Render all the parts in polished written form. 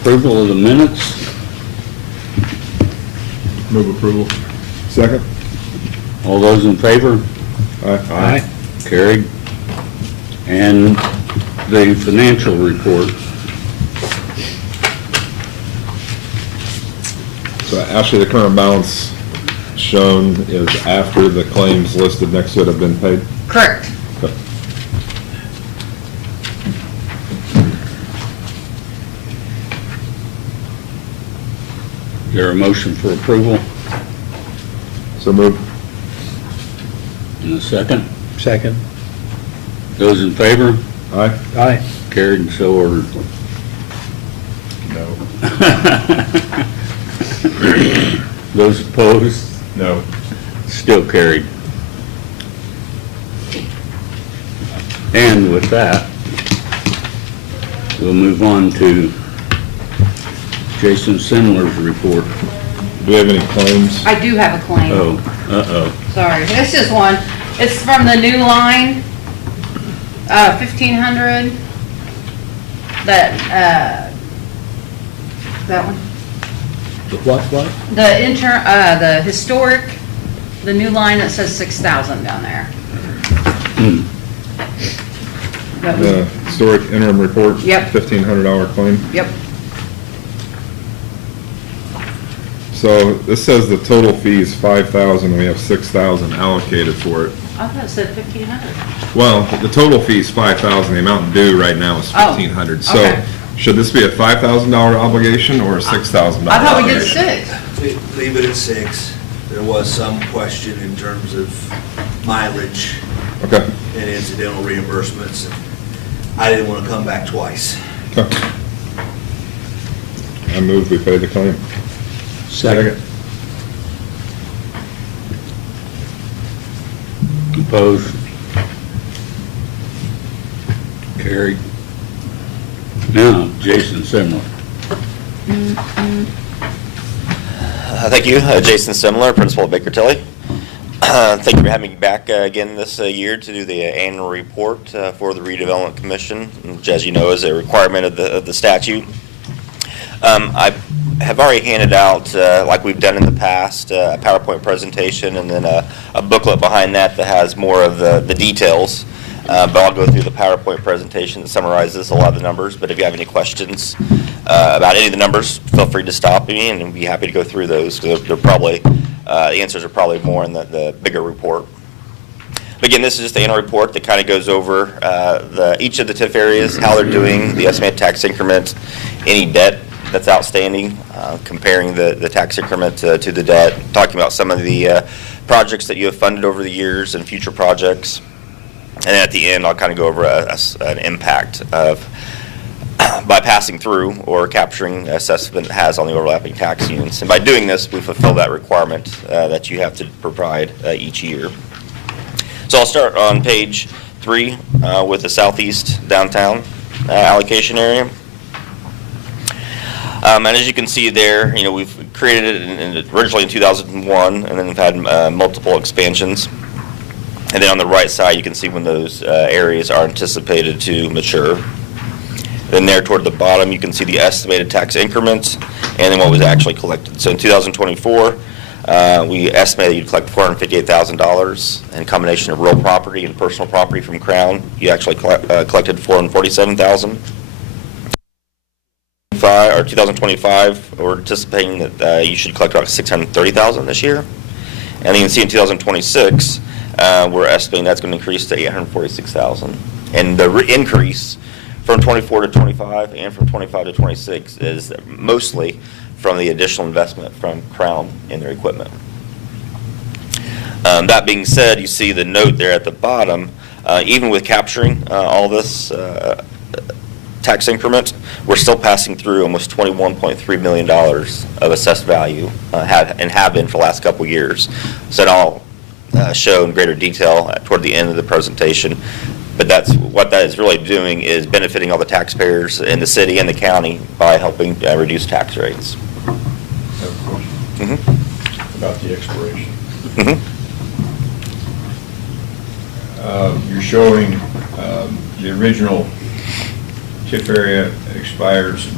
Approval of the minutes. Move approval. Second? All those in favor? Aye. Carried. And the financial report. So actually, the current balance shown is after the claims listed next to it have been paid? Correct. Okay. Is there a motion for approval? So moved. In a second? Second. Those in favor? Aye. Aye. Carried and so ordered. No. Those opposed? No. Still carried. And with that, we'll move on to Jason Simler's report. Do we have any claims? I do have a claim. Oh, uh-oh. Sorry, it's just one. It's from the new line, 1500. That one. The what? The historic, the new line that says 6,000 down there. That was- The historic interim report? Yep. $1,500 claim. Yep. So this says the total fee is $5,000, and we have $6,000 allocated for it. I thought it said 1,500. Well, the total fee is $5,000, the amount due right now is Oh, $1,500. okay. So should this be a $5,000 obligation or a $6,000 I thought we did obligation? 6. Leave it at 6. There was some question in terms of mileage Okay. and incidental reimbursements. I didn't want to come back twice. Okay. I move we pay the claim. Second. Opposed? Carried. Now, Jason Simler. Thank you. Jason Simler, Principal at Baker Tilly. Thank you for having me back again this year to do the annual report for the Redevelopment Commission, which, as you know, is a requirement of the statute. I have already handed out, like we've done in the past, a PowerPoint presentation and then a booklet behind that that has more of the details. But I'll go through the PowerPoint presentation that summarizes a lot of the numbers. But if you have any questions about any of the numbers, feel free to stop me, and I'd be happy to go through those. They're probably the answers are probably more in the bigger report. But again, this is just the annual report that kind of goes over each of the TIF areas, how they're doing, the estimated tax increment, any debt that's outstanding, comparing the tax increment to the debt, talking about some of the projects that you have funded over the years and future projects. And then at the end, I'll kind of go over an impact of by passing through or capturing assessment has on the overlapping tax units. And by doing this, we fulfill that requirement that you have to provide each year. So I'll start on page 3 with the southeast downtown allocation area. And as you can see there, you know, we've created it originally in 2001, and then we've had multiple expansions. And then on the right side, you can see when those areas are anticipated to mature. Then there toward the bottom, you can see the estimated tax increments and then what was actually collected. So in 2024, we estimated you'd collect $458,000 in a combination of real property and personal property from Crown. You actually collected $447,000. 2025, we're anticipating that you should collect about $630,000 this year. And then you can see in 2026, we're estimating that's going to increase to $846,000. And the increase from 24 to 25 and from 25 to 26 is mostly from the additional investment from Crown in their equipment. That being said, you see the note there at the bottom, even with capturing all this tax increment, we're still passing through almost $21.3 million of assessed value, have been for the last couple years. So I'll show in greater detail toward the end of the presentation. But that's what that is really doing, is benefiting all the taxpayers in the city and the county by helping reduce tax rates. I have a question about the expiration. You're showing the original TIF area expires in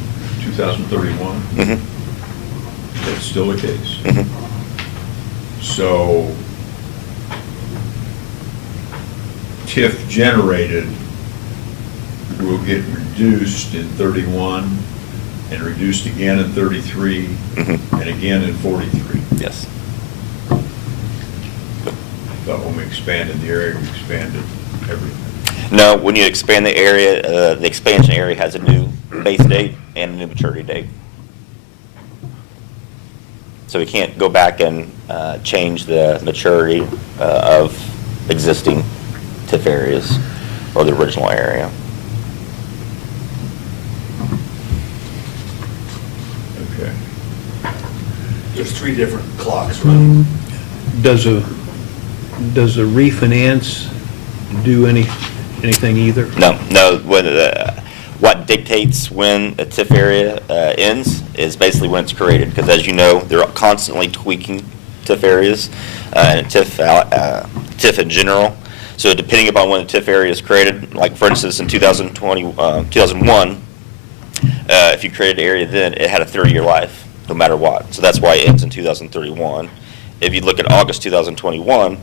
2031. Mm-hmm. That's still the case. Mm-hmm. So TIF generated will get reduced in 31 and reduced again in 33 Mm-hmm. and again in 43. Yes. I thought when we expanded the area, we expanded everything. No, when you expand the area, the expansion area has a new base date and a new maturity date. So we can't go back and change the maturity of existing TIF areas or the original area. Okay. There's 3 different clocks running. Does a refinance do anything either? No, what dictates when a TIF area ends is basically when it's created, because as you know, they're constantly tweaking TIF areas and TIF in general. So depending upon when the TIF area is created, like for instance in 2001, if you created an area then, it had a 30-year life, no matter what. So that's why it ends in 2031. If you look at August 2021,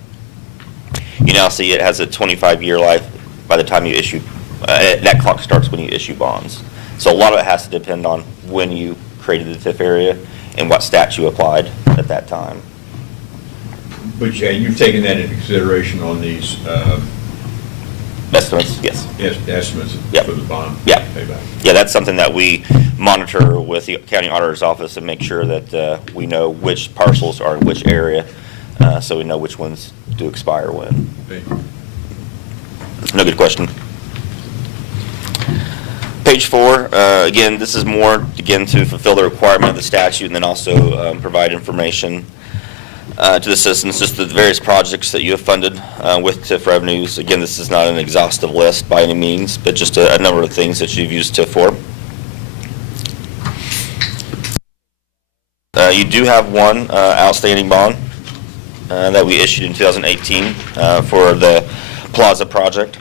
you now see it has a 25-year life by the time you issue, that clock starts when you issue bonds. So a lot of it has to depend on when you created the TIF area and what stats you applied at that time. But yeah, you've taken that into consideration on these Estimates, yes. estimates Yep. for the bond Yep. payback. Yeah, that's something that we monitor with the county auditor's office and make sure that we know which parcels are in which area, so we know which ones do expire when. Thank you. No, good question. Page 4, again, this is more, again, to fulfill the requirement of the statute and then also provide information to the citizens, just the various projects that you have funded with TIF revenues. Again, this is not an exhaustive list by any means, but just a number of things that you've used TIF for. You do have one outstanding bond that we issued in 2018 for the Plaza project.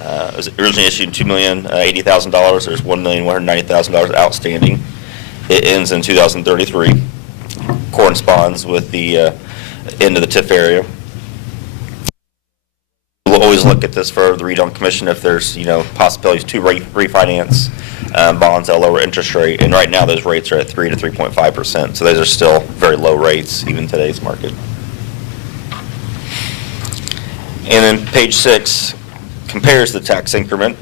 It was originally issued $2,080,000. There's $1,190,000 outstanding. It ends in 2033. Corresponds with the end of the TIF area. We'll always look at this for the redone commission if there's, possibilities to refinance bonds at a lower interest rate. And right now, those rates are at 3 to 3.5%. So those are still very low rates, even in today's market. And then page 6 compares the tax increment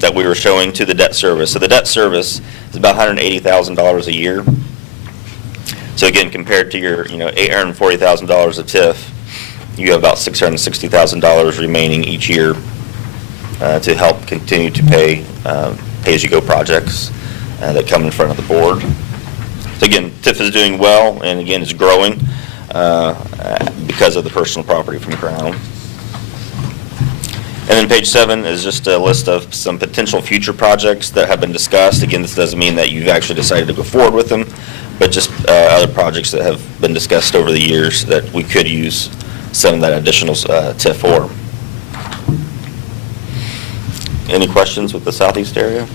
that we were showing to the debt service. So the debt service is about $180,000 a year. So again, compared to your, $840,000 of TIF, you have about $660,000 remaining each year to help continue to pay pay-as-you-go projects that come in front of the board. So again, TIF is doing well, and again, it's growing because of the personal property from Crown. And then page 7 is just a list of some potential future projects that have been discussed. Again, this doesn't mean that you've actually decided to go forward with them, but just other projects that have been discussed over the years that we could use some of that additional TIF for. Any questions with the southeast area?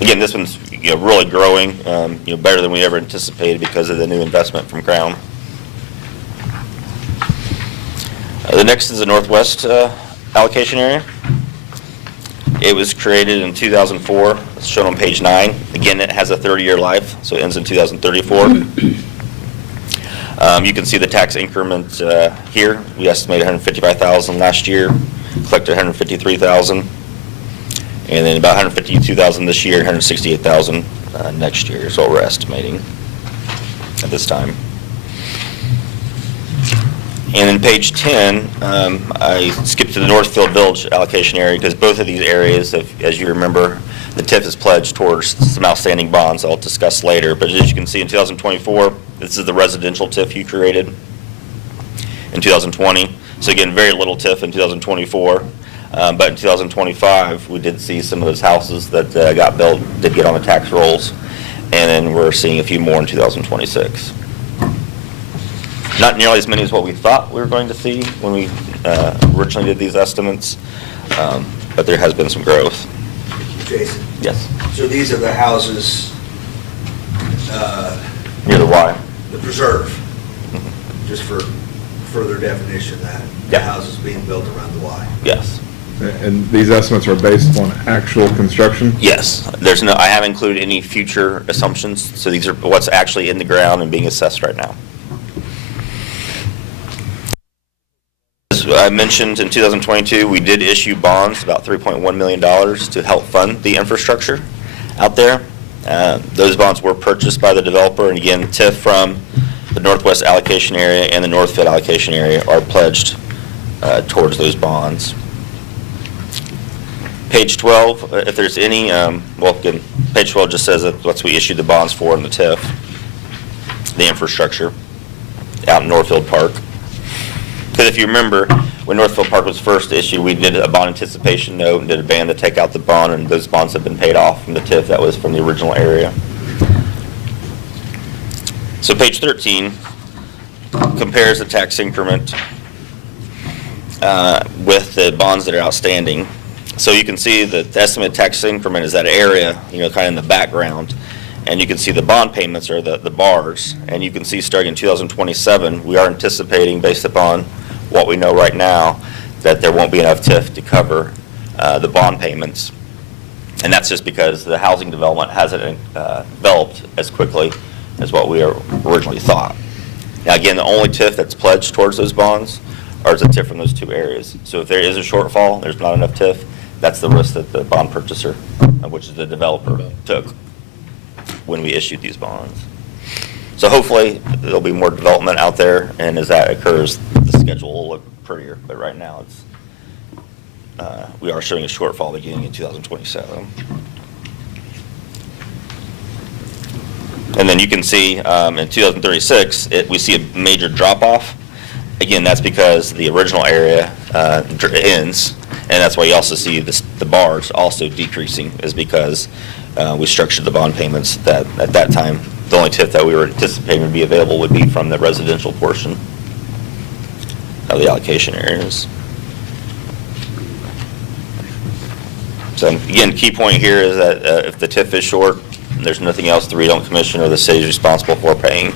Again, this one's really growing, better than we ever anticipated because of the new investment from Crown. The next is the northwest allocation area. It was created in 2004. It's shown on page 9. Again, it has a 30-year life, so it ends in 2034. You can see the tax increment here. We estimated $155,000 last year, collected $153,000, and then about $152,000 this year, $168,000 next year is what we're estimating at this time. And then page 10, I skipped to the Northfield Village allocation area because both of these areas, as you remember, the TIF is pledged towards some outstanding bonds I'll discuss later. But as you can see in 2024, this is the residential TIF you created in 2020. So again, very little TIF in 2024. But in 2025, we did see some of those houses that got built did get on the tax rolls. And then we're seeing a few more in 2026. Not nearly as many as what we thought we were going to see when we originally did these estimates, but but there has been some growth. Jason, Yes. so these are the houses, Near the Y. the preserve, just for further definition, that the Yeah. houses being built around the Y. Yes. And these estimates are based on actual construction? Yes. There's no, I haven't included any future assumptions, so these are what's actually in the ground and being assessed right now. As I mentioned, in 2022, we did issue bonds, about $3.1 million, to help fund the infrastructure out there. Those bonds were purchased by the developer, and again, TIF from the Northwest allocation area and the Northfield allocation area are pledged towards those bonds. Page 12, if there's any, well, again, page 12 just says that what we issued the bonds for in the TIF, the infrastructure out in Northfield Park. Because if you remember, when Northfield Park was first issued, we did a bond anticipation note and did a ban to take out the bond, and those bonds have been paid off from the TIF that was from the original area. So page 13 compares the tax increment with the bonds that are outstanding. So you can see that the estimated tax increment is that area, kind of in the background. And you can see the bond payments are the bars. And you can see starting in 2027, we are anticipating, based upon what we know right now, that there won't be enough TIF to cover the bond payments. And that's just because the housing development hasn't developed as quickly as what we originally thought. Now, again, the only TIF that's pledged towards those bonds is a TIF from those two areas. So if there is a shortfall, there's not enough TIF, that's the risk that the bond purchaser, which is the developer, took when we issued these bonds. So hopefully, there'll be more development out there, and as that occurs, the schedule will look prettier. But right now, we are showing a shortfall beginning in 2027. And then you can see in 2036, we see a major drop-off. Again, that's because the original area ends, and that's why you also see the bars also decreasing, is because we structured the bond payments that at that time, the only TIF that we were anticipating would be available would be from the residential portion of the allocation areas. So again, key point here is that if the TIF is short, there's nothing else the redevelopment commission or the city is responsible for paying.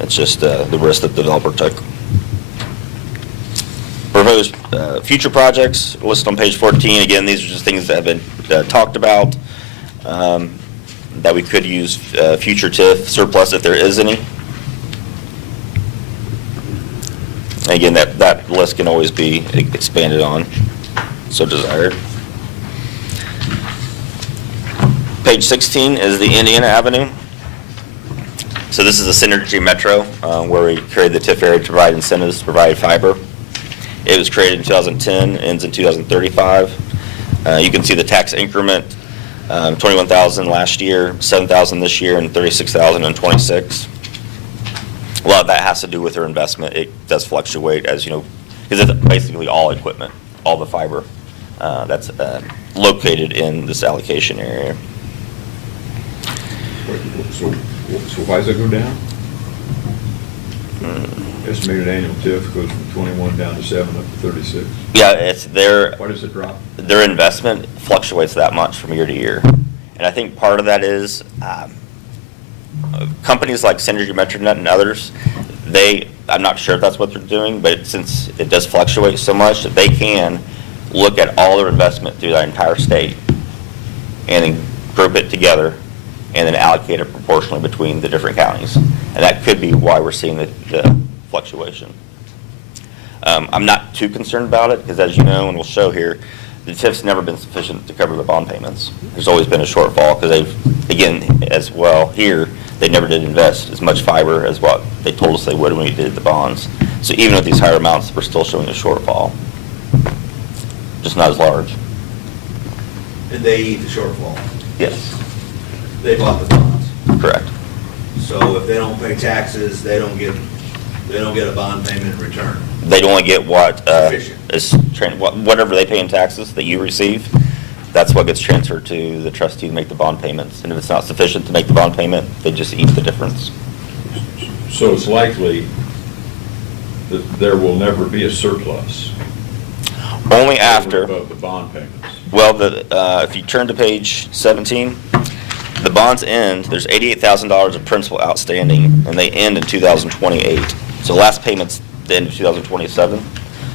It's just the risk that the developer took. Proposed future projects listed on page 14. Again, these are just things that have been talked about that we could use future TIF surplus if there is any. Again, that list can always be expanded on, so desired. Page 16 is the Indiana Avenue. So this is the Synergy Metro, where we created the TIF area to provide incentives to provide fiber. It was created in 2010, ends in 2035. You can see the tax increment, $21,000 last year, $7,000 this year, and $36,000 in 26. A lot of that has to do with their investment. It does fluctuate, as you know, because it's basically all equipment, all the fiber that's located in this allocation area. So why does it go down? Estimated annual TIF goes from 21 down to 7 up to 36. Yeah, it's Why does it drop? their investment fluctuates that much from year to year. And I think part of that is companies like Synergy Metronet and others, I'm not sure if that's what they're doing, but since it does fluctuate so much, that they can look at all their investment through that entire state and then group it together and then allocate it proportionally between the different counties. And that could be why we're seeing the fluctuation. I'm not too concerned about it, because as you know, and we'll show here, the TIF's never been sufficient to cover the bond payments. There's always been a shortfall, because they've, again, as well here, they never did invest as much fiber as what they told us they would when we did the bonds. So even with these higher amounts, we're still showing a shortfall, just not as large. And they eat the shortfall. Yes, They bought the bonds. correct. So if they don't pay taxes, they don't get a bond payment in return. They'd only get what Sufficient. is whatever they pay in taxes that you receive. That's what gets transferred to the trustee to make the bond payments. And if it's not sufficient to make the bond payment, they just eat the difference. So it's likely that there will never be a surplus. Only after. Above the bond payments. Well, if you turn to page 17, the bonds end, there's $88,000 of principal outstanding, and they end in 2028. So the last payment's the end of 2027.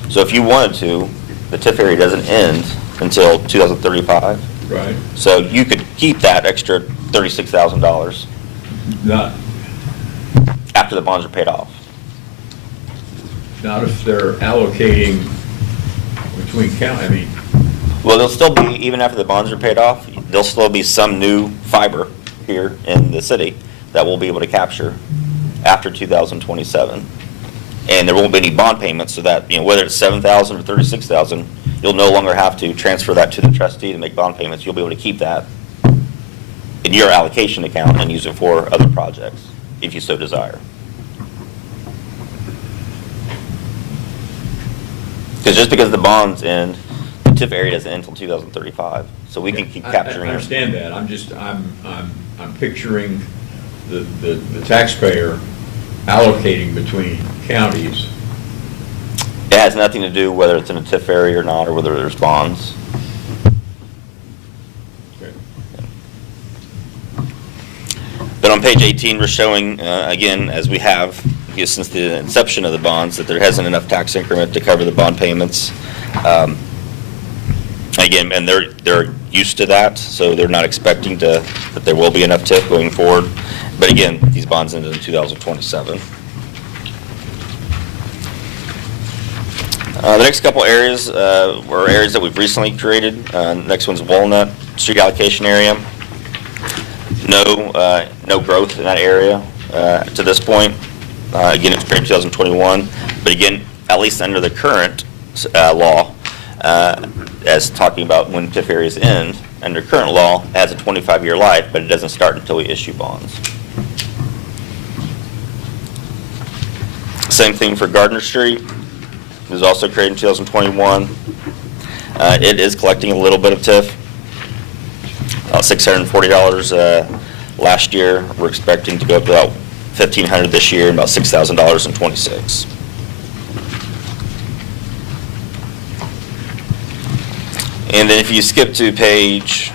So if you wanted to, the TIF area doesn't end until 2035. Right. So you could keep that extra $36,000 Not, after the bonds are paid off. not if they're allocating between county, I mean, Well, there'll still be, even after the bonds are paid off, there'll still be some new fiber here in the city that we'll be able to capture after 2027. And there won't be any bond payments, so that, whether it's $7,000 or $36,000, you'll no longer have to transfer that to the trustee to make bond payments. You'll be able to keep that in your allocation account and use it for other projects, if you so desire. Because just because the bonds end, the TIF area doesn't end until 2035, so we can keep capturing I it. understand that, I'm picturing the taxpayer allocating between counties. It has nothing to do whether it's in a TIF area or not, or whether there's bonds. Okay. But on page 18, we're showing, again, as we have since the inception of the bonds, that there hasn't enough tax increment to cover the bond payments. Again, and they're used to that, so they're not expecting that there will be enough TIF going forward. But again, these bonds end in 2027. The next couple areas were areas that we've recently created. Next one's Walnut Street allocation area. No growth in that area to this point. Again, it's created in 2021, but again, at least under the current law, as talking about when TIF areas end, under current law, it has a 25-year life, but it doesn't start until we issue bonds. Same thing for Gardner Street. It was also created in 2021. It is collecting a little bit of TIF, about $640 last year. We're expecting to go up to about $1,500 this year, and about $6,000 in '26. And then if you skip to page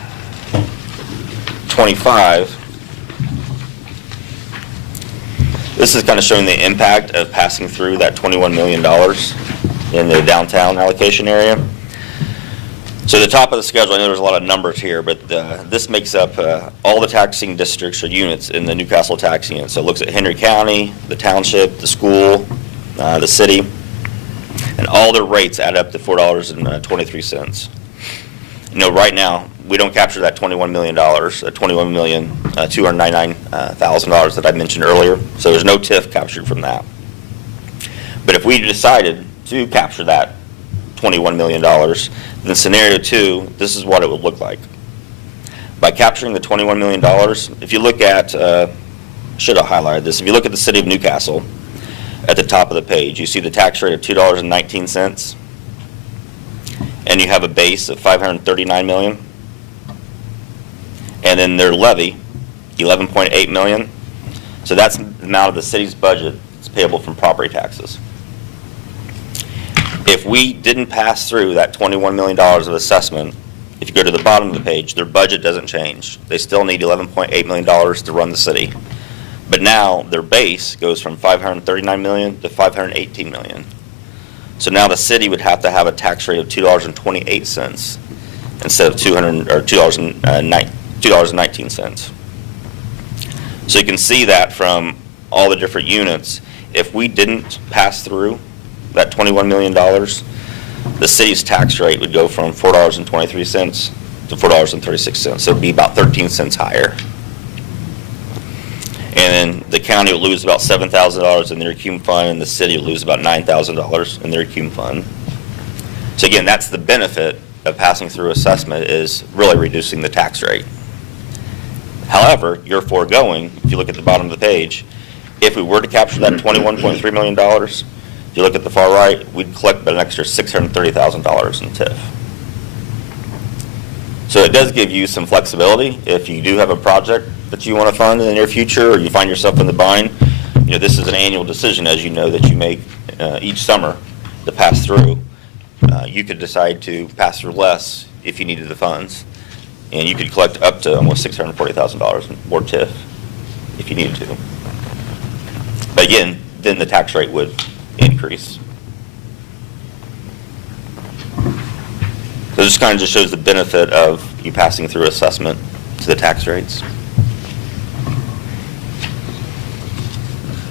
25, this is kind of showing the impact of passing through that $21 million in the downtown allocation area. So the top of the schedule, I know there's a lot of numbers here, but this makes up all the taxing districts or units in the Newcastle taxing unit. So it looks at Henry County, the township, the school, the city, and all their rates add up to $4.23. Right now, we don't capture that $21 million, $21,299,000 that I mentioned earlier. So there's no TIF captured from that. But if we decided to capture that $21 million, then scenario 2, this is what it would look like. By capturing the $21 million, if you look at, should have highlighted this, if you look at the city of Newcastle, at the top of the page, you see the tax rate of $2.19, and you have a base of $539 million, and then their levy, $11.8 million. So that's the amount of the city's budget that's payable from property taxes. If we didn't pass through that $21 million of assessment, if you go to the bottom of the page, their budget doesn't change. They still need $11.8 million to run the city. But now their base goes from $539 million to $518 million. So now the city would have to have a tax rate of $2.28 instead of $2.19. So you can see that from all the different units. If we didn't pass through that $21 million, the city's tax rate would go from $4.23 to $4.36. So it would be about 13 cents higher. And then the county will lose about $7,000 in their cum fund, and the city will lose about $9,000 in their cum fund. So again, that's the benefit of passing through assessment, is really reducing the tax rate. However, you're foregoing, if you look at the bottom of the page, if we were to capture that $21.3 million, if you look at the far right, we'd collect about an extra $630,000 in TIF. So it does give you some flexibility if you do have a project that you want to fund in the near future, or you find yourself in the bind. This is an annual decision, as you know, that you make each summer to pass through. You could decide to pass through less if you needed the funds, and you could collect up to almost $640,000 more TIF if you needed to. But again, then the tax rate would increase. So this kind of just shows the benefit of you passing through assessment to the tax rates.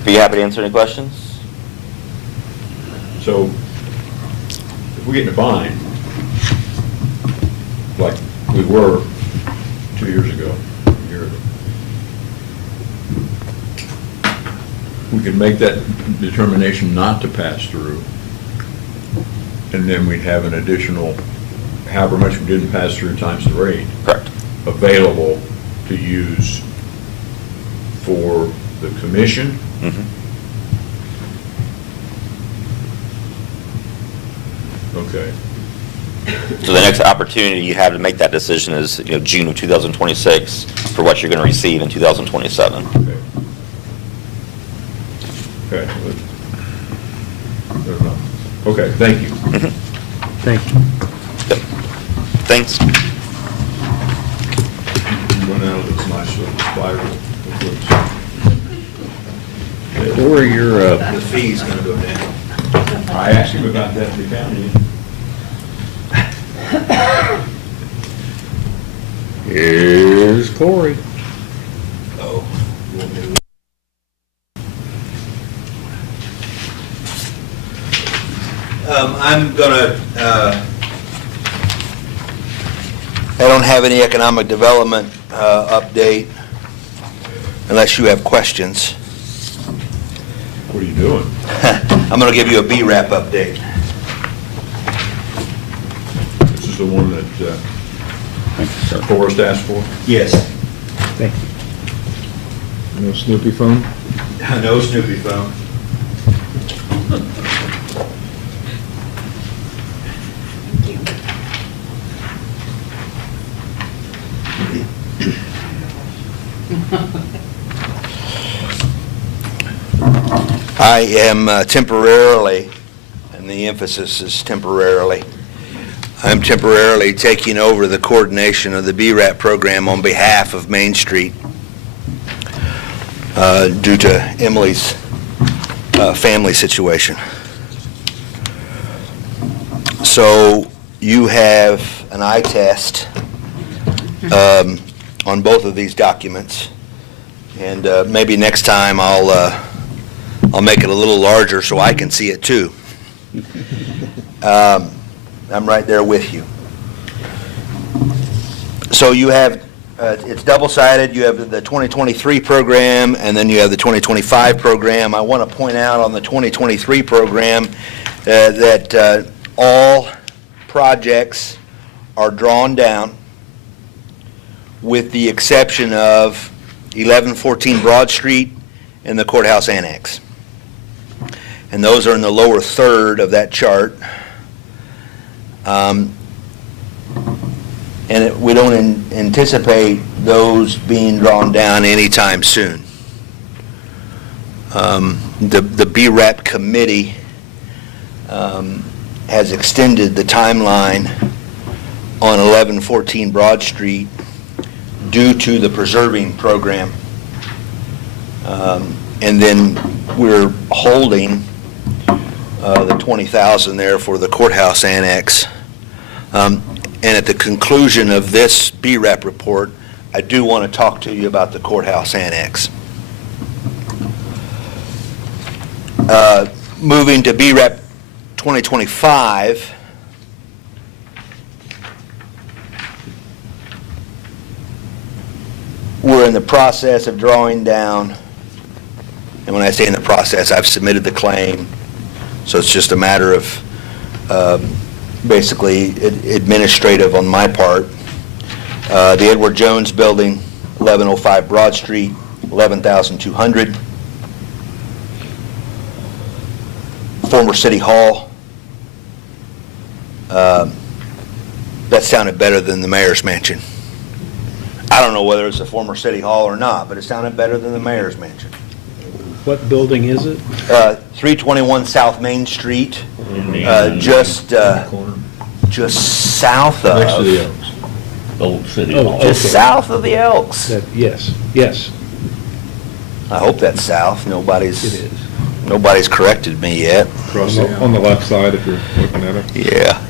Be happy to answer any questions? So, if we get in a bind, like we were 2 years ago, a year ago, we can make that determination not to pass through, and then we'd have an additional, however much we didn't pass through times the rate, Correct. available to use for the commission. Mhm. Okay. So the next opportunity you have to make that decision is, June of 2026 for what you're going to receive in 2027. Okay. Okay. There's not- Okay, thank you. Thank you. Yep. Thanks. Run out of this nice little spiral. Corey, you're, The fee's gonna go down. I asked him about that in the county. here's Corey. Oh. you want me to- I'm gonna, I don't have any economic development update unless you have questions. What are you doing? I'm going to give you a BRAP update. This is the one that Thank you, sir. Forrest asked for? yes, Thank you. No Snoopy phone? no Snoopy phone. I am temporarily, and the emphasis is temporarily, I'm temporarily taking over the coordination of the BRAP program on behalf of Main Street due to Emily's family situation. So you have an eye test on both of these documents, and maybe next time I'll make it a little larger so I can see it too. I'm right there with you. So you have, it's double-sided, you have the 2023 program, and then you have the 2025 program. I want to point out on the 2023 program that all projects are drawn down with the exception of 1114 Broad Street and the courthouse annex. And those are in the lower third of that chart. We don't anticipate those being drawn down anytime soon. The BRAP committee has extended the timeline on 1114 Broad Street due to the preserving program. And then we're holding the 20,000 there for the courthouse annex. And at the conclusion of this BRAP report, I do want to talk to you about the courthouse annex. Moving to BRAP 2025, we're in the process of drawing down, and when I say in the process, I've submitted the claim, so it's just a matter of basically administrative on my part. The Edward Jones Building, 1105 Broad Street, 11,200. Former City Hall. That sounded better than the mayor's mansion. I don't know whether it's a former City Hall or not, but it sounded better than the mayor's mansion. What building is it? 321 South Main Street, Indiana, just Corner, south of. next to the Elks. Old City Oh, Hall. Just okay. south of the Elks. Yes, yes, I hope that's south. it Nobody's is. corrected me yet. Across On the left side, if you're looking at it. Yeah.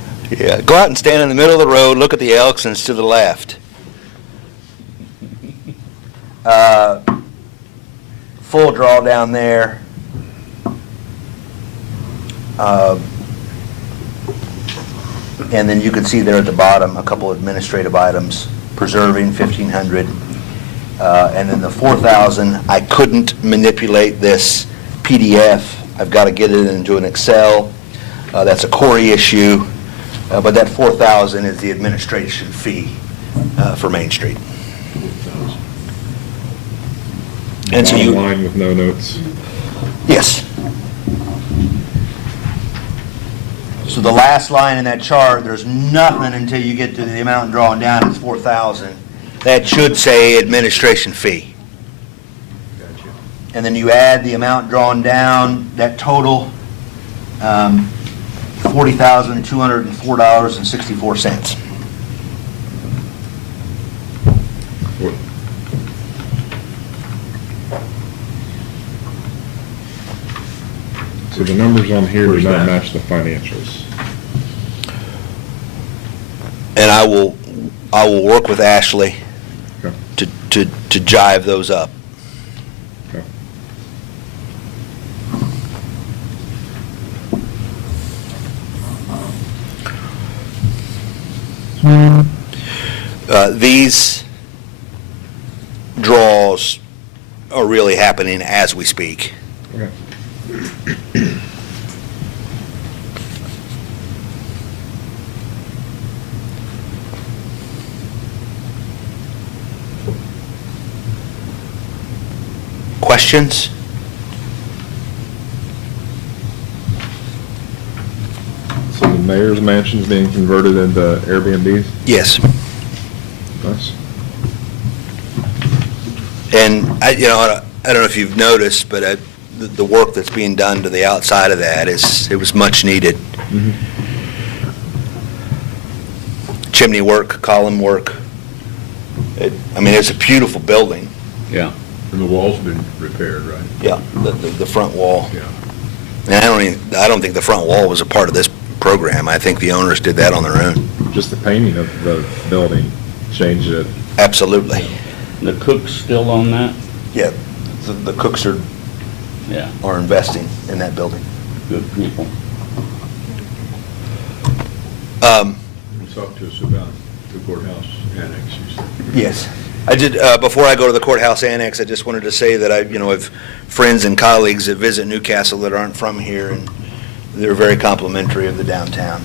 Go out and stand in the middle of the road, look at the Elks, and it's to the left. Full draw down there. And then you can see there at the bottom, a couple administrative items, preserving 1,500. And then the 4,000, I couldn't manipulate this PDF. I've got to get it into an Excel. That's a Corey issue. But that 4,000 is the administration fee for Main Street. And so Bottom you, line with no notes. yes. So the last line in that chart, there's nothing until you get to the amount drawn down, it's 4,000. That should say administration fee. Gotcha. And then you add the amount drawn down, that total, $40,204.64. So the numbers on here do Where's not that? match the financials. And I will work with Ashley Okay. to jive those up. Okay. These draws are really happening as we speak. Okay. Questions? So the mayor's mansion's being converted into Airbnbs? Yes. Nice. And I don't know if you've noticed, but the work that's being done to the outside of that it was much needed. Chimney work, column work. It's a beautiful building. Yeah. And the wall's been repaired, right? Yeah, the front wall. Yeah. And I don't think the front wall was a part of this program. I think the owners did that on their own. Just the painting of the building changed it. Absolutely. The cook's still on that? Yeah, the cooks are Yeah, investing in that building. good people. Talk to us about the courthouse annex, you said. Yes. I did, before I go to the courthouse annex, I just wanted to say that I have friends and colleagues that visit Newcastle that aren't from here, and they're very complimentary of the downtown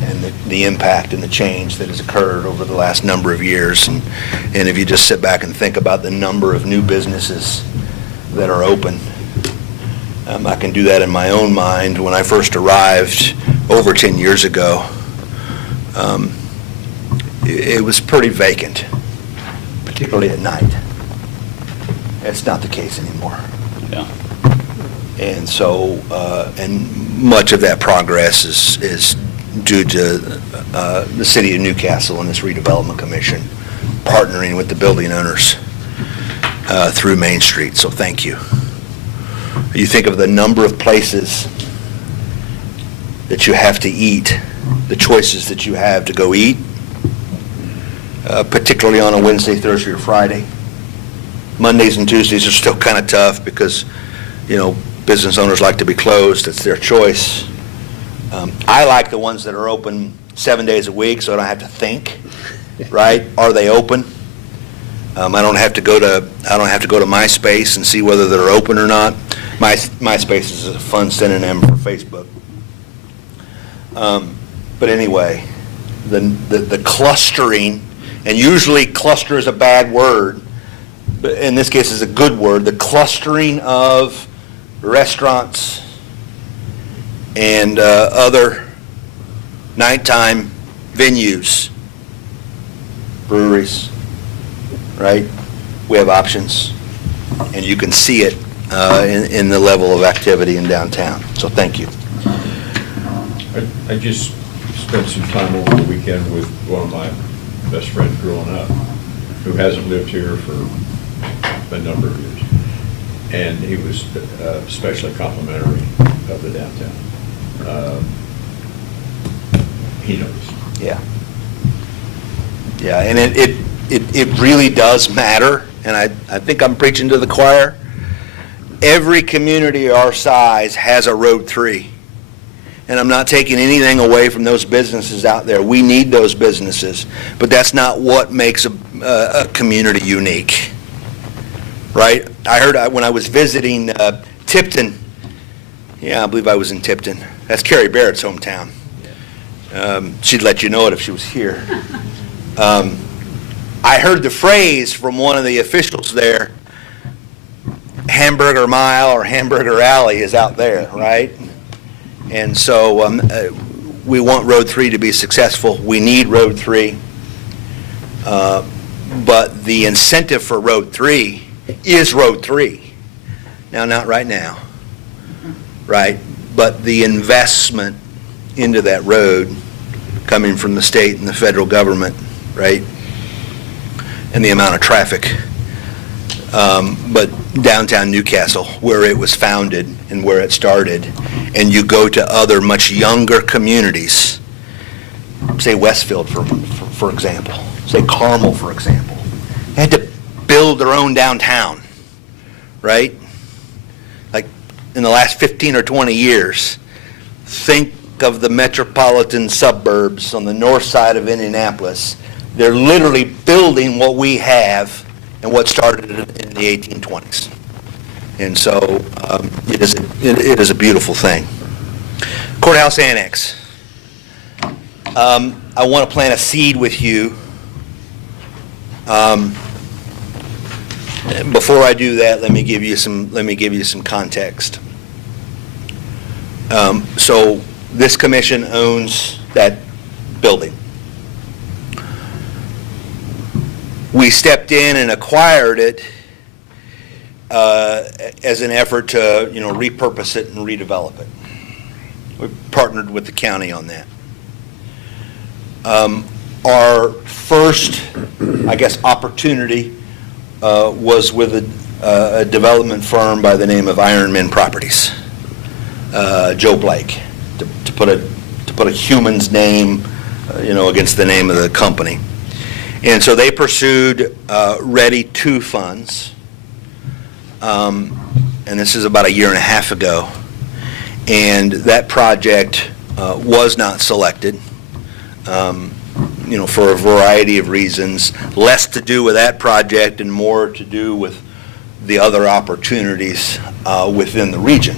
and the impact and the change that has occurred over the last number of years. And if you just sit back and think about the number of new businesses that are open, I can do that in my own mind. When I first arrived over 10 years ago, it was pretty vacant, particularly at night. That's not the case anymore. Yeah. And so, and much of that progress is due to the city of Newcastle and this redevelopment commission partnering with the building owners through Main Street, so thank you. You think of the number of places that you have to eat, the choices that you have to go eat, particularly on a Wednesday, Thursday, or Friday. Mondays and Tuesdays are still kind of tough because, business owners like to be closed. It's their choice. I like the ones that are open 7 days a week, so I don't have to think, right? Are they open? I don't have to go to MySpace and see whether they're open or not. MySpace is a fun synonym for Facebook. But anyway, the clustering, and usually cluster is a bad word, but in this case it's a good word, the clustering of restaurants and other nighttime venues, breweries, right? We have options, and you can see it in the level of activity in downtown. So thank you. I just spent some time over the weekend with one of my best friends growing up, who hasn't lived here for a number of years. And he was especially complimentary of the downtown. He knows. Yeah. Yeah, and it really does matter, and I think I'm preaching to the choir. Every community our size has a Road 3. And I'm not taking anything away from those businesses out there. We need those businesses, but that's not what makes a community unique, right? I heard when I was visiting Tipton, yeah, I believe I was in Tipton. That's Carrie Barrett's hometown. She'd let you know it if she was here. I heard the phrase from one of the officials there, Hamburger Mile or Hamburger Alley is out there, right? And so we want Road 3 to be successful. We need Road 3. But the incentive for Road 3 is Road 3. Now, not right now, right? But the investment into that road coming from the state and the federal government, right? And the amount of traffic. But downtown Newcastle, where it was founded and where it started, and you go to other much younger communities, say Westfield, for example, say Carmel, for example, they had to build their own downtown, right? Like in the last 15 or 20 years, think of the metropolitan suburbs on the north side of Indianapolis. They're literally building what we have and what started in the 1820s. And so it is a beautiful thing. Courthouse Annex. I want to plant a seed with you. Before I do that, let me give you some context. So this commission owns that building. We stepped in and acquired it as an effort to, repurpose it and redevelop it. We partnered with the county on that. Our first, opportunity was with a development firm by the name of Ironman Properties, Joe Blake, to put a human's name, against the name of the company. And so they pursued Ready 2 funds, and this is about a year and a half ago, and that project was not selected, for a variety of reasons, less to do with that project and more to do with the other opportunities within the region.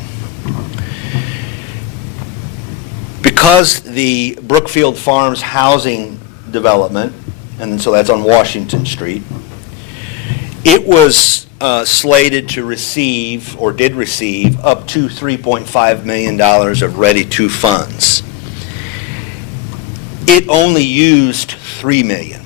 Because the Brookfield Farms housing development, and so that's on Washington Street, it was slated to receive, or did receive, up to $3.5 million of Ready 2 funds. It only used $3 million.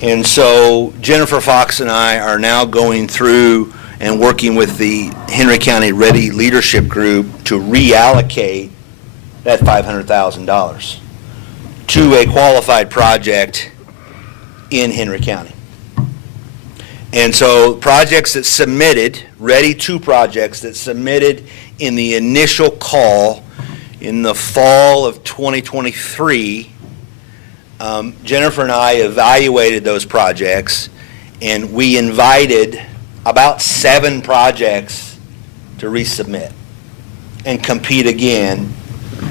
And so Jennifer Fox and I are now going through and working with the Henry County Ready Leadership Group to reallocate that $500,000 to a qualified project in Henry County. And so projects that submitted, Ready 2 projects that submitted in the initial call in the fall of 2023, Jennifer and I evaluated those projects, and we invited about 7 projects to resubmit and compete again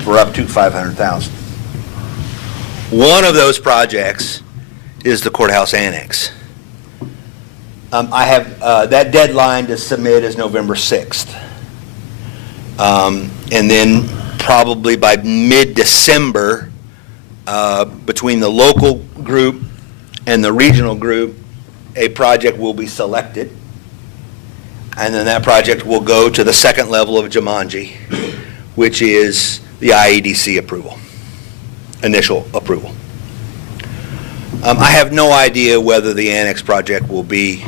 for up to $500,000. One of those projects is the Courthouse Annex. I have that deadline to submit is November 6th. And then probably by mid-December, between the local group and the regional group, a project will be selected. And then that project will go to the second level of Jumanji, which is the IEDC approval, initial approval. I have no idea whether the annex project will be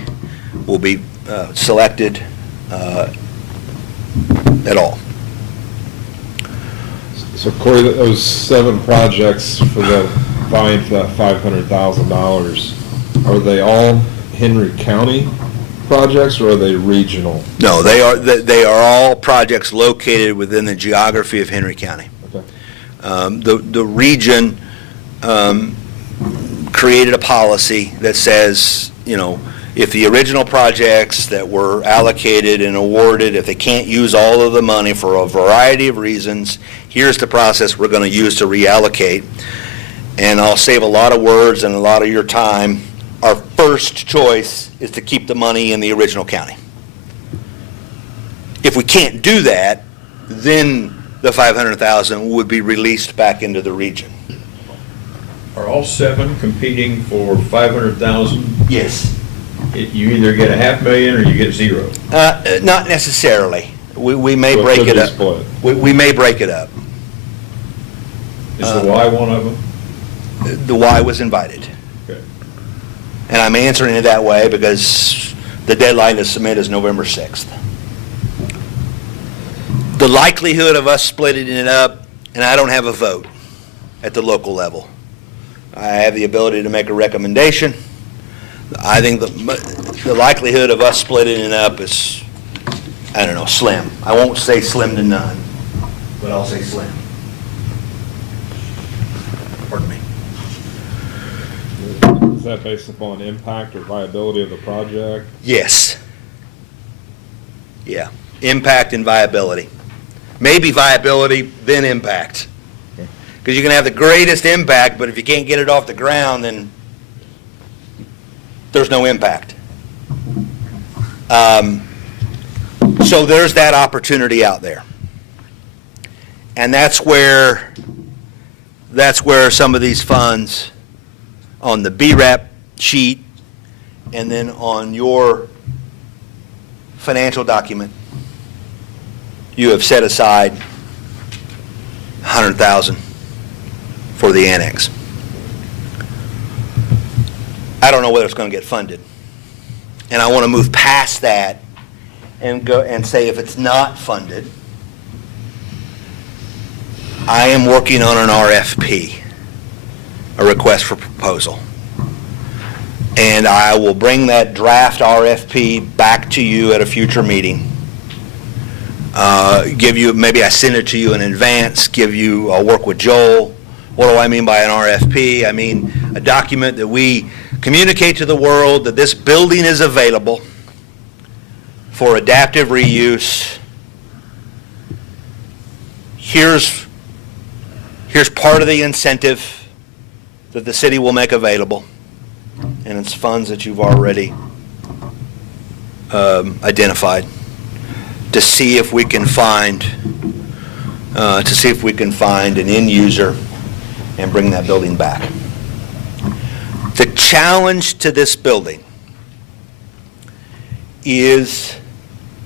selected at all. So Corey, those 7 projects for the vying for that $500,000, are they all Henry County projects or are they regional? No, they are all projects located within the geography of Henry County. Okay. The region created a policy that says, if the original projects that were allocated and awarded, if they can't use all of the money for a variety of reasons, here's the process we're going to use to reallocate. And I'll save a lot of words and a lot of your time. Our first choice is to keep the money in the original county. If we can't do that, then the $500,000 would be released back into the region. Are all 7 competing for 500,000? Yes. You either get a $500,000 or you get 0. Not necessarily. We may So it break could it be up. split. We may break it up. Is the Y one of them? The Y was invited. Okay. And I'm answering it that way because the deadline to submit is November 6th. The likelihood of us splitting it up, and I don't have a vote at the local level. I have the ability to make a recommendation. I think the likelihood of us splitting it up is, I don't know, slim. I won't say slim to none, but I'll say slim. Pardon me. Is that based upon impact or viability of the project? Yes. Yeah, impact and viability. Maybe viability, then impact. Because you can have the greatest impact, but if you can't get it off the ground, then there's no impact. So there's that opportunity out there. And that's where some of these funds on the BRAP sheet and then on your financial document, you have set aside $100,000 for the annex. I don't know whether it's going to get funded. And I want to move past that and go and say if it's not funded, I am working on an RFP, a request for proposal. And I will bring that draft RFP back to you at a future meeting. Give you, maybe I send it to you in advance, I'll work with Joel. What do I mean by an RFP? I mean a document that we communicate to the world that this building is available for adaptive reuse. Here's part of the incentive that the city will make available, and it's funds that you've already identified to see if we can find an end user and bring that building back. The challenge to this building is,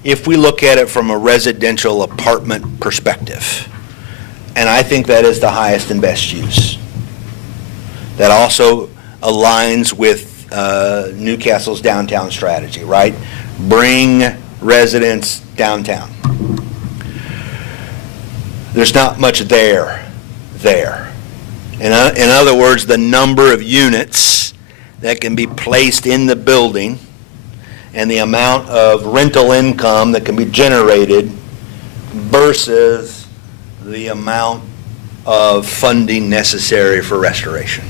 if we look at it from a residential apartment perspective, and I think that is the highest and best use. That also aligns with Newcastle's downtown strategy, right? Bring residents downtown. There's not much there. In other words, the number of units that can be placed in the building and the amount of rental income that can be generated versus the amount of funding necessary for restoration.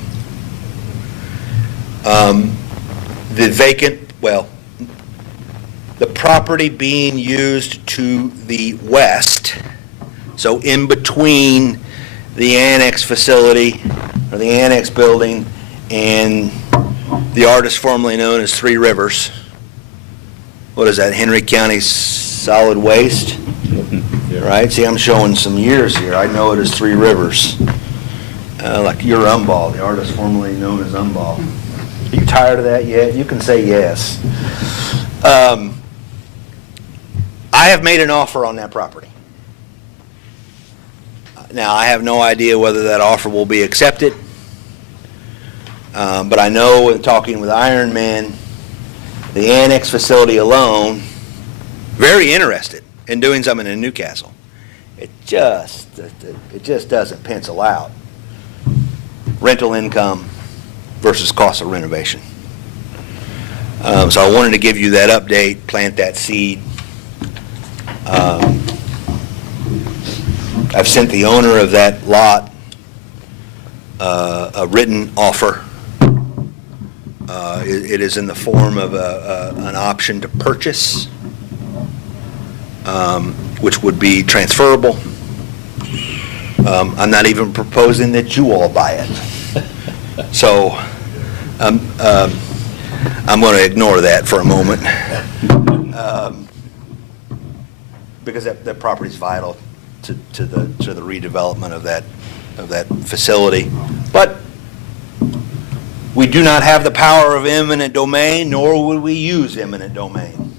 The property being used to the west, so in between the annex facility, or the annex building, and the artist formerly known as Three Rivers. What is that, Henry County Solid Waste? Right, see, I'm showing some years here. I know it as Three Rivers. Like your Umball, the artist formerly known as Umball. Are you tired of that yet? You can say yes. I have made an offer on that property. Now, I have no idea whether that offer will be accepted, but I know in talking with Ironman the annex facility alone, very interested in doing something in Newcastle. It just doesn't pencil out. Rental income versus cost of renovation. So I wanted to give you that update, plant that seed. I've sent the owner of that lot a written offer. It is in the form of an option to purchase, which would be transferable. I'm not even proposing that you all buy it. So I'm going to ignore that for a moment. Because that property's vital to the redevelopment of that facility. But we do not have the power of eminent domain, nor would we use eminent domain.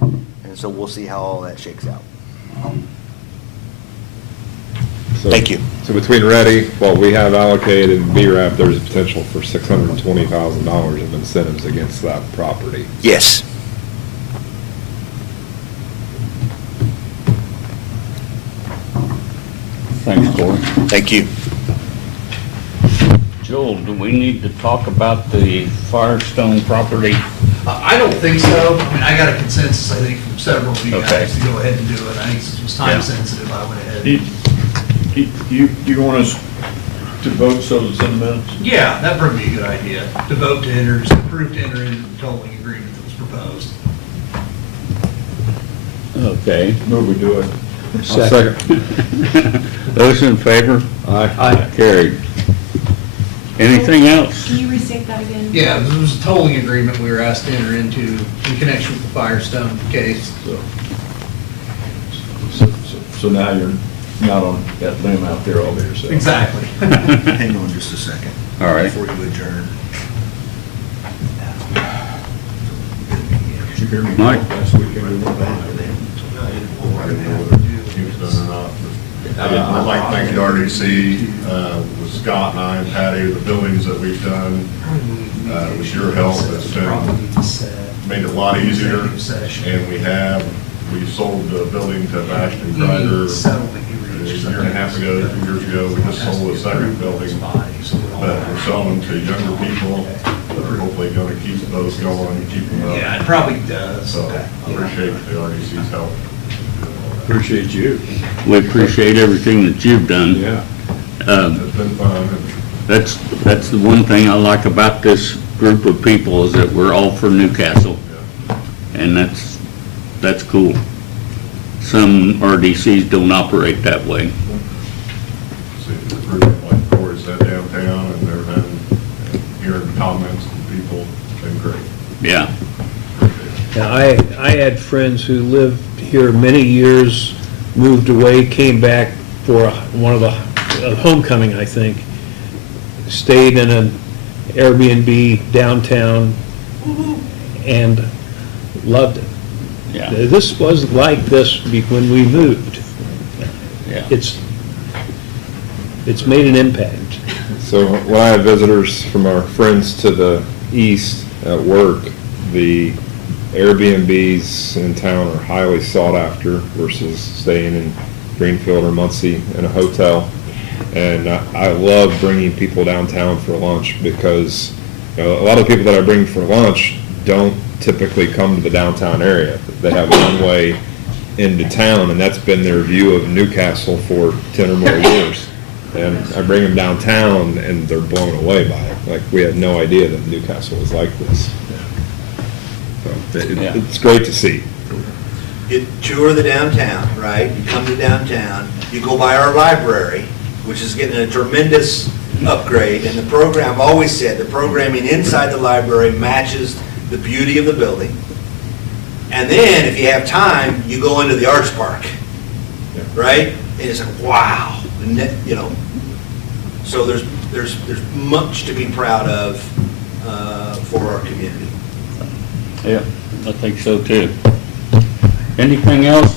And so we'll see how all that shakes out. So- Thank you. So between Ready, what we have allocated, and BRAP, there's a potential for $620,000 of incentives against that property. Yes. Thanks, Corey. Thank you. Joel, do we need to talk about the Firestone property? I don't think so. I mean, I got a consensus, I think, from several of you Okay. guys to go ahead and do it. I think since it was Yeah. time sensitive, I went ahead. You want us to vote so it's in the minutes? Yeah, that'd probably be a good idea, to vote to enter, approve to enter into the tolling agreement that was proposed. Okay. Move we do it. Second. Those in favor? Aye. Carried. Anything else? Can you restate that again? Yeah, this was a tolling agreement we were asked to enter into in connection with the Firestone case. So now you're not on that limb out there all by yourself. Exactly. Hang on just a second. All right. Before you adjourn. Did you hear me Mike? last weekend? We went down there. I didn't know whether he was done or not. I'd like to thank the RDC, with Scott and I and Patty, the buildings that we've done, with your help, it's been, made it a lot easier. And we sold the building to Ashton Kreider a year and a half ago, 2 years ago. We just sold the second building, but we're selling to younger people that are hopefully gonna keep those going and keep them up. Yeah, it probably does. So I appreciate the RDC's help. Appreciate you. We appreciate everything that you've done. Yeah. It's been fun. That's the one thing I like about this group of people is that we're all for Newcastle. And that's cool. Some RDCs don't operate that way. See, the group, like Corey said, downtown, and they're hearing comments from people, been great. Yeah. Now, I had friends who lived here many years, moved away, came back for one of the homecoming, I think, stayed in an Airbnb downtown and loved it. Yeah. This was like this when we moved. Yeah. It's made an impact. So when I have visitors from our friends to the east at work, the Airbnbs in town are highly sought after versus staying in Greenfield or Muncie in a hotel. And I love bringing people downtown for lunch because, you know, a lot of people that I bring for lunch don't typically come to the downtown area. They have one way into town, and that's been their view of Newcastle for 10 or more years. And I bring them downtown, and they're blown away by it. Like, we had no idea that Newcastle was like this. So Yeah. it's great to see. You tour the downtown, right? You come to downtown, you go by our library, which is getting a tremendous upgrade, and the program, I've always said, the programming inside the library matches the beauty of the building. And then, if you have time, you go into the Arts Park, right? And it's like, wow, you know. So there's much to be proud of for our community. Yeah, I think so too. Anything else?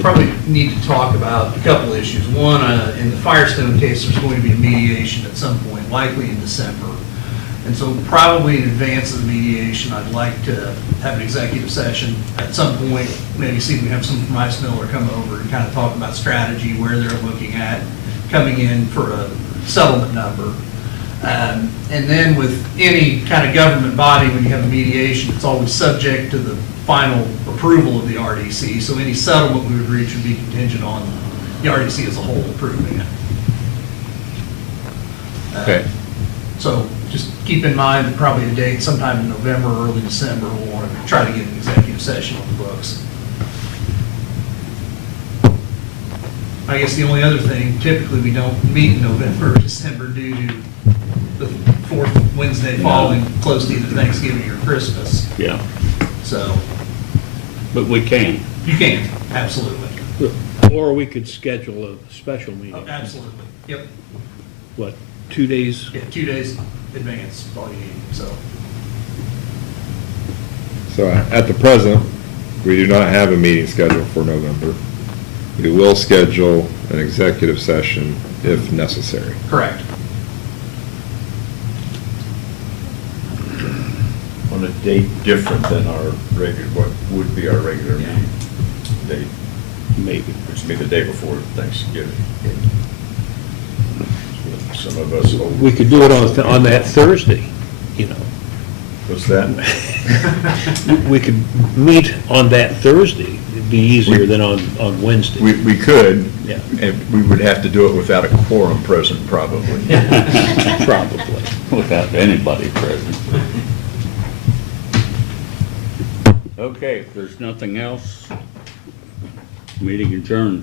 Probably need to talk about a couple issues. One, in the Firestone case, there's going to be a mediation at some point, likely in December. And so probably in advance of the mediation, I'd like to have an executive session at some point, maybe see if we have someone from Rice Miller come over and kind of talk about strategy, where they're looking at coming in for a settlement number. And then with any kind of government body, when you have a mediation, it's always subject to the final approval of the RDC. So any settlement we would reach would be contingent on the RDC as a whole approving it. Okay. So just keep in mind that probably a date sometime in November or early December, we'll want to try to get an executive session on the books. I guess the only other thing, typically we don't meet in November or December due to the fourth Wednesday following close to either Thanksgiving or Christmas. Yeah, So but we can. you can, absolutely. Or we could schedule a special Oh, meeting. absolutely. Yep. What, 2 days? Yeah, 2 days advance, is all you need, so. So at the present, we do not have a meeting scheduled for November. We will schedule an executive session if necessary. Correct. On a date different than our regular, what would be our regular Yeah. meeting date, Maybe. which would be the day before Thanksgiving. Some of us, We could do it on that Thursday, you know. what's that? We could meet on that Thursday. It'd be easier than on Wednesday. We could, Yeah. and we would have to do it without a quorum present, probably. Probably. Without anybody present. Okay, if there's nothing else, meeting adjourned.